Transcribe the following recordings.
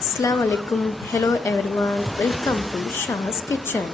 Assalamualaikum. Hello everyone. Welcome to Shah's Kitchen.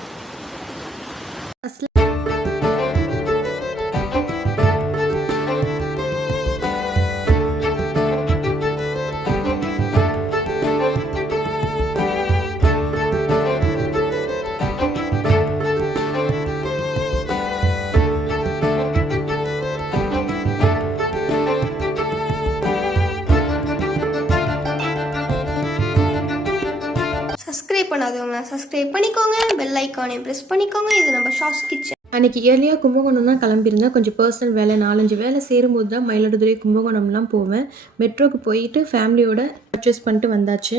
Subscribe பண்ணாதவங்க subscribe பண்ணிக்கோங்க, bell ஐக்கானையும் press பண்ணிக்கோங்க. இது நம்ம ஷாஸ் கிச்சன். அன்றைக்கி இயர்லியாக கும்பகோணம் தான் கிளம்பியிருந்தேன். கொஞ்சம் பர்சனல் வேலை 4-5 வேலை சேரும்போது தான் மயிலாடுதுறை கும்பகோணம்லாம் போவேன். மெட்ரோக்கு போயிட்டு ஃபேமிலியோட பர்ச்சேஸ் பண்ணிட்டு வந்தாச்சு.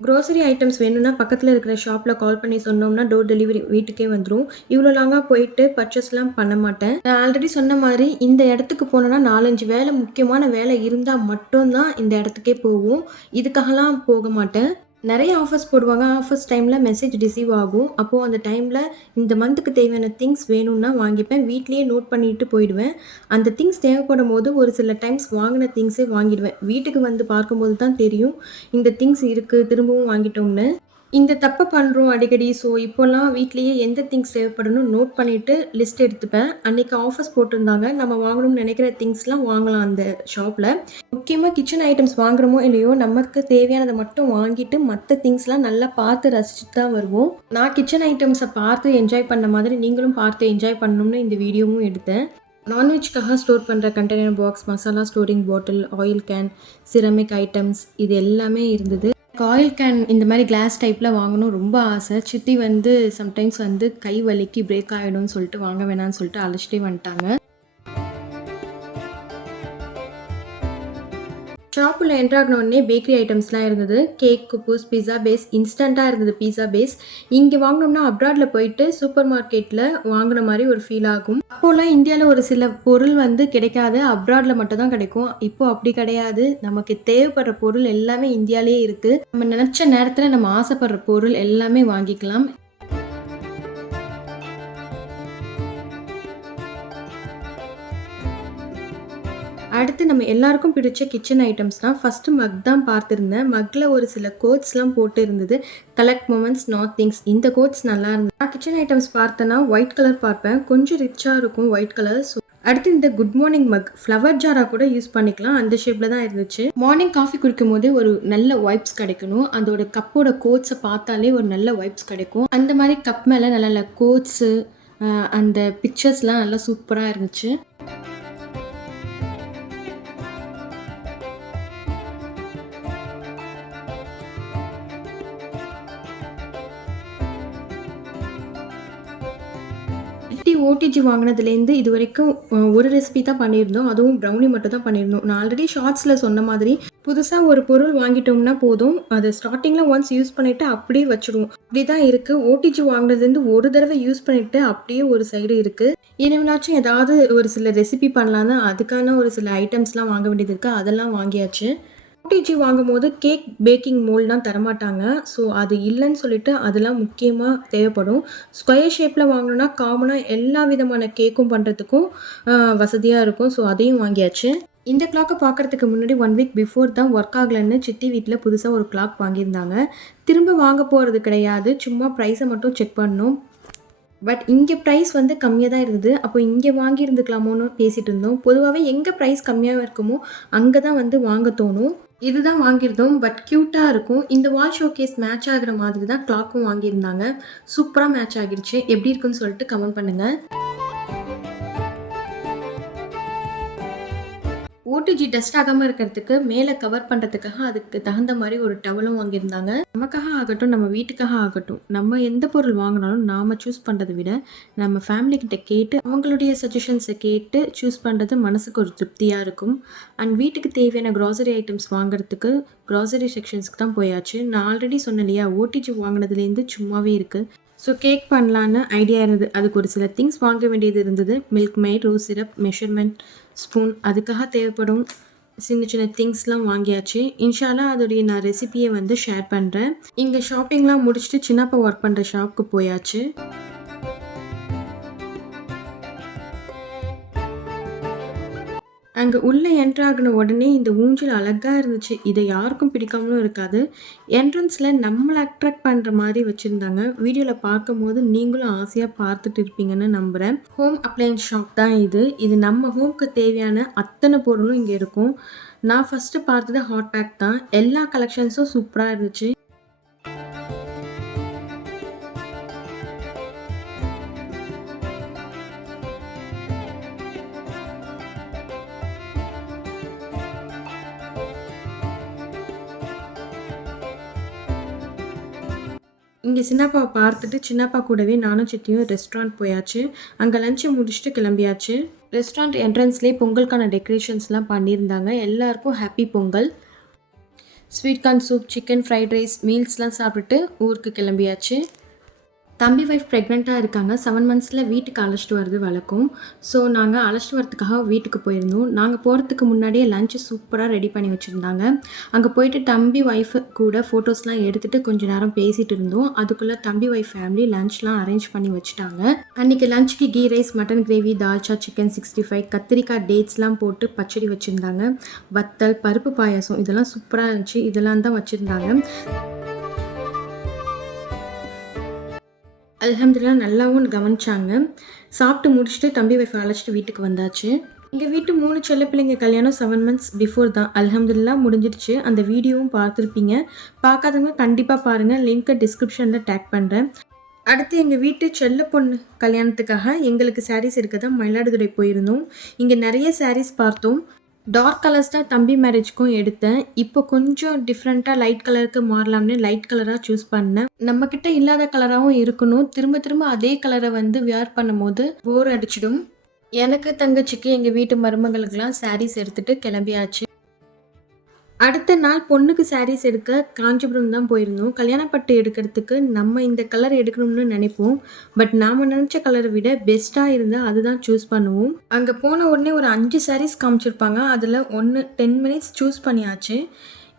க்ரோசரி ஐட்டம்ஸ் வேணும்னா பக்கத்தில் இருக்கிற ஷாப்பில் கால் பண்ணி சொன்னோம்னா டோர் டெலிவரி வீட்டுக்கே வந்துடும். இவ்வளோ லாங்காக போயிட்டு பர்ச்சேஸ்லாம் பண்ண மாட்டேன். நான் ஆல்ரெடி சொன்ன மாதிரி இந்த இடத்துக்கு போனோன்னா 4-5 வேலை முக்கியமான வேலை இருந்தால் மட்டும்தான் இந்த இடத்துக்கே போவோம். இதுக்காகலாம் போக மாட்டேன். நிறைய ஆஃபர்ஸ் போடுவாங்க. ஆஃபர்ஸ் டைமில் மெசேஜ் ரிசீவ் ஆகும். அப்போது அந்த டைமில் இந்த மந்த்துக்கு தேவையான திங்ஸ் வேணும்னா வாங்கிப்பேன். வீட்லேயே நோட் பண்ணிட்டு போயிடுவேன். அந்த திங்ஸ் தேவைப்படும் போது ஒரு சில டைம்ஸ் வாங்கின திங்ஸே வாங்கிடுவேன். வீட்டுக்கு வந்து பார்க்கும்போது தான் தெரியும் இந்த திங்ஸ் இருக்குது திரும்பவும் வாங்கிட்டோம்னு. இந்த தப்பை பண்ணுறோம் அடிக்கடி. ஸோ இப்போல்லாம் வீட்லேயே எந்த திங்ஸ் தேவைப்படணும் நோட் பண்ணிவிட்டு லிஸ்ட் எடுத்துப்பேன். அன்றைக்கி ஆஃபர்ஸ் போட்டிருந்தாங்க. நம்ம வாங்கணும்னு நினைக்கிற திங்ஸ்லாம் வாங்கலாம் அந்த ஷாப்பில். முக்கியமாக கிச்சன் ஐட்டம்ஸ் வாங்குறோமோ இல்லையோ நமக்கு தேவையானதை மட்டும் வாங்கிட்டு மற்ற திங்ஸ்லாம் நல்லா பார்த்து ரசிச்சுட்டு தான் வருவோம். நான் கிச்சன் ஐட்டம்ஸை பார்த்து என்ஜாய் பண்ண மாதிரி நீங்களும் பார்த்து என்ஜாய் பண்ணணும்னு இந்த வீடியோவும் எடுத்தேன். நான்வெஜ்க்காக ஸ்டோர் பண்ணுற container box, masala storing bottle, oil can, ceramic items இது எல்லாமே இருந்தது. ஆயில் கேன் இந்த மாதிரி கிளாஸ் டைப்பில் வாங்கணும் ரொம்ப ஆசை. சித்தி வந்து சம்டைம்ஸ் வந்து கை வலிக்கு பிரேக் ஆகிடும்னு சொல்லிட்டு வாங்க வேணான்னு சொல்லிட்டு அழைச்சிட்டே வந்துட்டாங்க. ஷாப்பில் என்ட்ராகினோடனே பேக்கரி ஐட்டம்ஸ்லாம் இருந்தது. கேக், குப்பூஸ், பிஸா பேஸ் இன்ஸ்டண்ட்டாக இருந்தது. பிஸா பேஸ் இங்கே வாங்கினோம்னா அப்ராடில் போயிட்டு சூப்பர் மார்க்கெட்டில் வாங்கின மாதிரி ஒரு ஃபீல் ஆகும். அப்போலாம் இந்தியாவில் ஒரு சில பொருள் வந்து கிடைக்காது, அப்ராடில் மட்டும் தான் கிடைக்கும். இப்போது அப்படி கிடையாது. நமக்கு தேவைப்படுற பொருள் எல்லாமே இந்தியாவிலே இருக்குது. நம்ம நினச்ச நேரத்தில் நம்ம ஆசைப்படுற பொருள் எல்லாமே வாங்கிக்கலாம். அடுத்து நம்ம எல்லாருக்கும் பிடிச்ச கிச்சன் ஐட்டம்ஸ்னால் ஃபஸ்ட்டு மக் தான் பார்த்துருந்தேன். மக்கில் ஒரு சில கோட்ஸ்லாம் போட்டு இருந்தது. கலெக்ட் மொமெண்ட்ஸ் நாட் திங்ஸ் இந்த கோட்ஸ் நல்லா இருந்தது. நான் கிச்சன் ஐட்டம்ஸ் பார்த்தேன்னா ஒயிட் கலர் பார்ப்பேன். கொஞ்சம் ரிச்சாக இருக்கும் ஒயிட் கலர். ஸோ அடுத்து இந்த குட் மார்னிங் மக் ஃப்ளவர் ஜாராக கூட யூஸ் பண்ணிக்கலாம். அந்த ஷேப்பில் தான் இருந்துச்சு. மார்னிங் காஃபி குடிக்கும் போதே ஒரு நல்ல வைப்ஸ் கிடைக்கணும். அதோட கப்போட கோட்ஸை பார்த்தாலே ஒரு நல்ல வைப்ஸ் கிடைக்கும். அந்த மாதிரி கப் மேலே நல்ல நல்ல கோட்ஸு அந்த பிக்சர்ஸ்லாம் நல்லா சூப்பராக இருந்துச்சு. ஓடிஜி வாங்கினதுலேருந்து இது வரைக்கும் ஒரு ரெசிபி தான் பண்ணியிருந்தோம். அதுவும் ப்ரௌனி மட்டும் தான் பண்ணியிருந்தோம். நான் ஆல்ரெடி ஷார்ட்ஸில் சொன்ன மாதிரி புதுசாக ஒரு பொருள் வாங்கிட்டோம்னா போதும், அதை ஸ்டார்டிங்கில் ஒன்ஸ் யூஸ் பண்ணிவிட்டு அப்படியே வச்சுடுவோம். அப்படி தான் இருக்குது. ஓடிஜி வாங்கினதுலேருந்து ஒரு தடவை யூஸ் பண்ணிவிட்டு அப்படியே ஒரு சைடு இருக்குது. இனிமேலாச்சும் ஏதாவது ஒரு சில ரெசிபி பண்ணலான்னு அதுக்கான ஒரு சில ஐட்டம்ஸ்லாம் வாங்க வேண்டியது இருக்குது. அதெல்லாம் வாங்கியாச்சு. ஓடிஜி வாங்கும்போது கேக் பேக்கிங் மோல்ட்லாம் தரமாட்டாங்க. ஸோ அது இல்லைன்னு சொல்லிட்டு அதெல்லாம் முக்கியமாக தேவைப்படும். ஸ்கொயர் ஷேப்பில் வாங்கணுன்னா காமனாக எல்லா விதமான கேக்கும் பண்ணுறதுக்கும் வசதியாக இருக்கும். ஸோ அதையும் வாங்கியாச்சு. இந்த கிளாக்கை பார்க்குறதுக்கு முன்னாடி 1 வீக் பிஃபோர் தான் ஒர்க் ஆகலைன்னு சித்தி வீட்டில் புதுசாக ஒரு கிளாக் வாங்கியிருந்தாங்க. திரும்ப வாங்க போகிறது கிடையாது, சும்மா ப்ரைஸை மட்டும் செக் பண்ணணும். பட் இங்கே ப்ரைஸ் வந்து கம்மியாக தான் இருந்தது. அப்போ இங்கே வாங்கியிருந்துக்கலாமோன்னு பேசிகிட்டு இருந்தோம். பொதுவாகவே எங்கே ப்ரைஸ் கம்மியாக இருக்குமோ அங்கே தான் வந்து வாங்க தோணும். இதுதான் வாங்கியிருந்தோம். பட் க்யூட்டாக இருக்கும். இந்த வால் ஷோகேஸ் மேட்ச் ஆகிற மாதிரி தான் கிளாக்கும் வாங்கியிருந்தாங்க. சூப்பராக மேட்ச் ஆகிடுச்சு. எப்படி இருக்குன்னு சொல்லிட்டு கமெண்ட் பண்ணுங்கள். ஓடிஜி டஸ்ட் ஆகாமல் இருக்கிறதுக்கு மேலே கவர் பண்ணுறதுக்காக அதுக்கு தகுந்த மாதிரி ஒரு டவலும் வாங்கியிருந்தாங்க. நமக்காக ஆகட்டும் நம்ம வீட்டுக்காக ஆகட்டும், நம்ம எந்த பொருள் வாங்கினாலும் நாம் சூஸ் பண்ணுறதை விட நம்ம ஃபேமிலிக்கிட்ட கேட்டு அவங்களுடைய சஜஷன்ஸை கேட்டு சூஸ் பண்ணுறது மனசுக்கு ஒரு திருப்தியாக இருக்கும். அண்ட் வீட்டுக்கு தேவையான க்ராசரி ஐட்டம்ஸ் வாங்குறதுக்கு க்ராசரி செக்ஷன்ஸ்க்கு தான் போயாச்சு. நான் ஆல்ரெடி சொன்னேன் இல்லையா, ஓடிஜி வாங்கினதுலேருந்து சும்மாவே இருக்குது. ஸோ கேக் பண்ணலான்னு ஐடியா இருந்தது. அதுக்கு ஒரு சில திங்ஸ் வாங்க வேண்டியது இருந்தது. Milk mat, rose syrup, measurement spoon, அதுக்காக தேவைப்படும் சின்ன சின்ன திங்ஸ்லாம் வாங்கியாச்சு. இன்ஷால்லா அதோடைய நான் ரெசிபியை வந்து ஷேர் பண்ணுறேன். இங்கே ஷாப்பிங்லாம் முடிச்சுட்டு சின்னப்பா ஒர்க் பண்ணுற ஷாப்புக்கு போயாச்சு. அங்கே உள்ளே என்ட்ரு ஆகின உடனே இந்த ஊஞ்சல் அழகாக இருந்துச்சு. இதை யாருக்கும் பிடிக்காமலும் இருக்காது. என்ட்ரன்ஸில் நம்மளை அட்ராக்ட் பண்ணுற மாதிரி வச்சுருந்தாங்க. வீடியோவில் பார்க்கும்போது நீங்களும் ஆசையாக பார்த்துட்டு இருப்பீங்கன்னு நம்புகிறேன். ஹோம் அப்ளையன்ஸ் ஷாப் தான் இது. இது நம்ம ஹோம்க்கு தேவையான அத்தனை பொருளும் இங்கே இருக்கும். நான் ஃபஸ்ட்டு பார்த்தது ஹாட் பேக் தான். எல்லா கலெக்ஷன்ஸும் சூப்பராக இருந்துச்சு. இங்கே சின்னப்பாவை பார்த்துட்டு சின்னப்பா கூடவே நானும் சித்தியும் ரெஸ்டாரண்ட் போயாச்சு. அங்கே லஞ்சை முடிச்சுட்டு கிளம்பியாச்சு. ரெஸ்டாரண்ட் என்ட்ரன்ஸ்லேயே பொங்கலுக்கான டெக்கரேஷன்ஸ்லாம் பண்ணியிருந்தாங்க. எல்லாருக்கும் happy Pongal. Sweet corn soup, chicken fried rice, மீல்ஸ்லாம் சாப்பிட்டுட்டு ஊருக்கு கிளம்பியாச்சு. தம்பி ஒய்ஃப் ப்ரெக்னெண்ட்டாக இருக்காங்க. 7 மந்த்ஸில் வீட்டுக்கு அழைச்சிட்டு வரது வழக்கம். ஸோ நாங்கள் அழைச்சிட்டு வரதுக்காக வீட்டுக்கு போயிருந்தோம். நாங்கள் போகிறதுக்கு முன்னாடியே லஞ்சு சூப்பராக ரெடி பண்ணி வச்சுருந்தாங்க. அங்கே போயிட்டு தம்பி ஒய்ஃபு கூட ஃபோட்டோஸ்லாம் எடுத்துகிட்டு கொஞ்சம் நேரம் பேசிகிட்டு இருந்தோம். அதுக்குள்ளே தம்பி ஒய்ஃப் ஃபேமிலி லஞ்ச்லாம் அரேஞ்ச் பண்ணி வச்சுட்டாங்க. அன்றைக்கி லஞ்சுக்கு ghee rice, mutton gravy, dalcha, chicken 65, கத்திரிக்காய் டேட்ஸ்லாம் போட்டு பச்சடி வச்சுருந்தாங்க. வத்தல், பருப்பு பாயாசம் இதெல்லாம் சூப்பராக இருந்துச்சு. இதெல்லாம் தான் வச்சுருந்தாங்க. அல்ஹம்துலில்லாஹ் நல்லாவும் கவனிச்சாங்க. சாப்பிட்டு முடிச்சுட்டு தம்பி ஒய்ஃப் அழைச்சிட்டு வீட்டுக்கு வந்தாச்சு. எங்கள் வீட்டு 3 செல்ல பிள்ளைங்க கல்யாணம் 7 மந்த்ஸ் பிஃபோர் தான். அல்ஹம்துலில்லாஹ் முடிஞ்சிடுச்சு. அந்த வீடியோவும் பார்த்துருப்பீங்க. பார்க்காதவங்க கண்டிப்பாக பாருங்கள். லிங்க்கை டிஸ்கிரிப்ஷனில் டேக் பண்ணுறேன். அடுத்து எங்கள் வீட்டு செல்ல பொண்ணு கல்யாணத்துக்காக எங்களுக்கு சாரீஸ் எடுக்க தான் மயிலாடுதுறை போயிருந்தோம். இங்கே நிறைய சாரீஸ் பார்த்தோம். டார்க் கலர்ஸ் தான் தம்பி மேரேஜ்க்கும் எடுத்தேன். இப்போ கொஞ்சம் டிஃப்ரெண்ட்டாக லைட் கலருக்கு மாறலாம்னு லைட் கலராக சூஸ் பண்ணேன். நம்மக்கிட்ட இல்லாத கலராகவும் இருக்கணும். திரும்ப திரும்ப அதே கலரை வியர் பண்ணும்போது போர் அடிச்சிடும். எனக்கு தங்கச்சிக்கு எங்கள் வீட்டு மருமகளுக்கெல்லாம் சாரீஸ் எடுத்துகிட்டு கிளம்பியாச்சு. அடுத்த நாள் பொண்ணுக்கு சாரீஸ் எடுக்க காஞ்சிபுரம் தான் போயிருந்தோம். கல்யாணப்பட்டு எடுக்கிறதுக்கு நம்ம இந்த கலர் எடுக்கணும்னு நினைப்போம். பட் நாம் நினச்ச கலரை விட பெஸ்ட்டாக இருந்தால் அதுதான் சூஸ் பண்ணுவோம். அங்கே போன உடனே ஒரு 5 சாரீஸ் காமிச்சிருப்பாங்க. அதில் 10 மினிட்ஸ் சூஸ் பண்ணியாச்சு.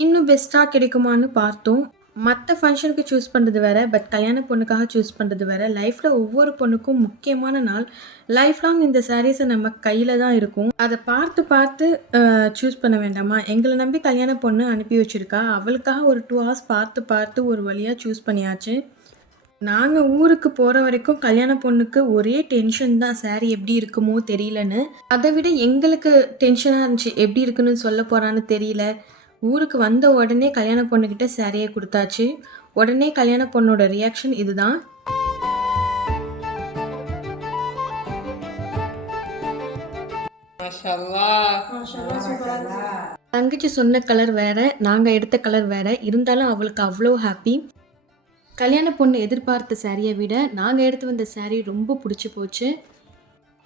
இன்னும் பெஸ்ட்டாக கிடைக்குமான்னு பார்த்தோம். மற்ற ஃபங்க்ஷனுக்கு சூஸ் பண்ணுறது வேறு, பட் கல்யாண பொண்ணுக்காக சூஸ் பண்ணுறது வேறு. லைஃப்பில் ஒவ்வொரு பொண்ணுக்கும் முக்கியமான நாள். லைஃப் லாங் இந்த சாரீஸை நம்ம கையில் தான் இருக்கும். அதை பார்த்து சூஸ் பண்ண வேண்டாமா? எங்களை நம்பி கல்யாண பொண்ணு அனுப்பி வச்சுருக்கா. அவளுக்காக ஒரு 2 hours பார்த்து ஒரு வழியாக சூஸ் பண்ணியாச்சு. நாங்கள் ஊருக்கு போகிற வரைக்கும் கல்யாண பொண்ணுக்கு ஒரே டென்ஷன் தான், சாரீ எப்படி இருக்குமோ தெரியலன்னு. அதை விட எங்களுக்கு டென்ஷனாக இருந்துச்சு, எப்படி இருக்குன்னு சொல்ல போகிறான்னு தெரியல. ஊருக்கு வந்த உடனே கல்யாண பொண்ணுக்கிட்ட சாரியை கொடுத்தாச்சு. உடனே கல்யாண பொண்ணோட ரியாக்ஷன் இதுதான். தங்கச்சி சொன்ன கலர் வேற, நாங்கள் எடுத்த கலர் வேற. இருந்தாலும் அவளுக்கு அவ்வளோ ஹாப்பி. கல்யாண பொண்ணு எதிர்பார்த்த சாரியை விட நாங்கள் எடுத்து வந்த சாரீ ரொம்ப பிடிச்சி போச்சு.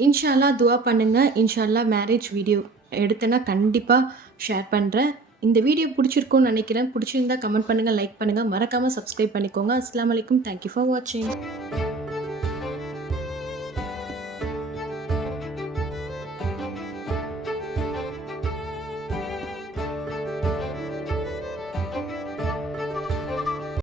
இன்ஷா அல்லாஹ் துவா பண்ணுங்கள். இன்ஷா அல்லாஹ் மேரேஜ் வீடியோ எடுத்தேன்னா கண்டிப்பாக ஷேர் பண்ணுறேன். இந்த வீடியோ பிடிச்சிருக்கும்னு நினைக்கிறேன். பிடிச்சிருந்தா கமெண்ட் பண்ணுங்கள், லைக் பண்ணுங்கள், மறக்காமல் சப்ஸ்கிரைப் பண்ணிக்கோங்க. அஸ்ஸலாமு அலைக்கும். தேங்க்யூ ஃபார் வாட்சிங்.